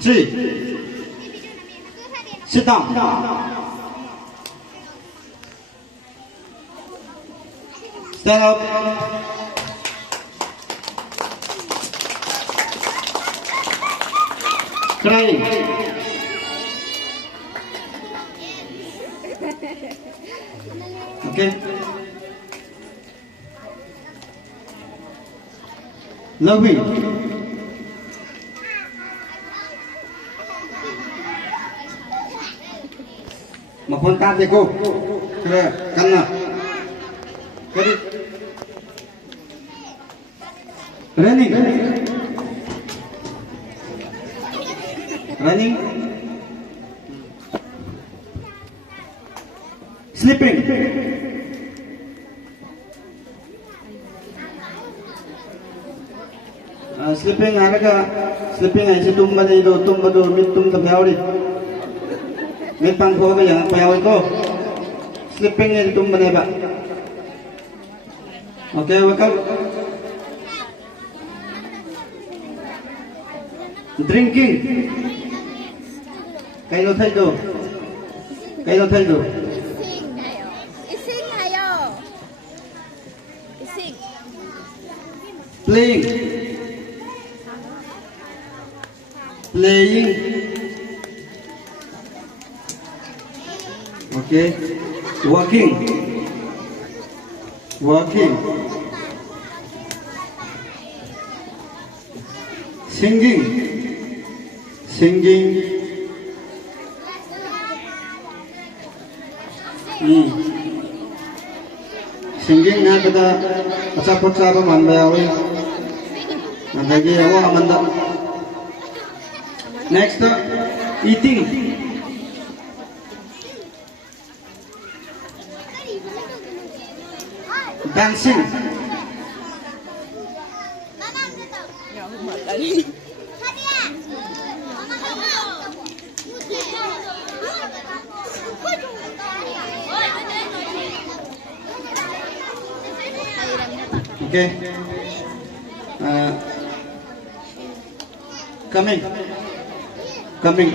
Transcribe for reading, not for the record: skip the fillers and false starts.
3. Sit down. Stand up. Crying. Okay. Loving. Maphone tade ko. Kaya kana. Ready. Running. Running. Sleeping. Sleeping haraga sleeping ay tumba do mit tum ta yauri mit pang ko ba yang pa yauri ko sleeping ay tumba ne ba. Okay, wake up. Drinking. Kayo thay do. Playing. Okay. Walking. Singing. Singing na kada asapot sa ba man bayawi. Nagagi ako amanda. Next, eating. Dancing. Okay. Coming.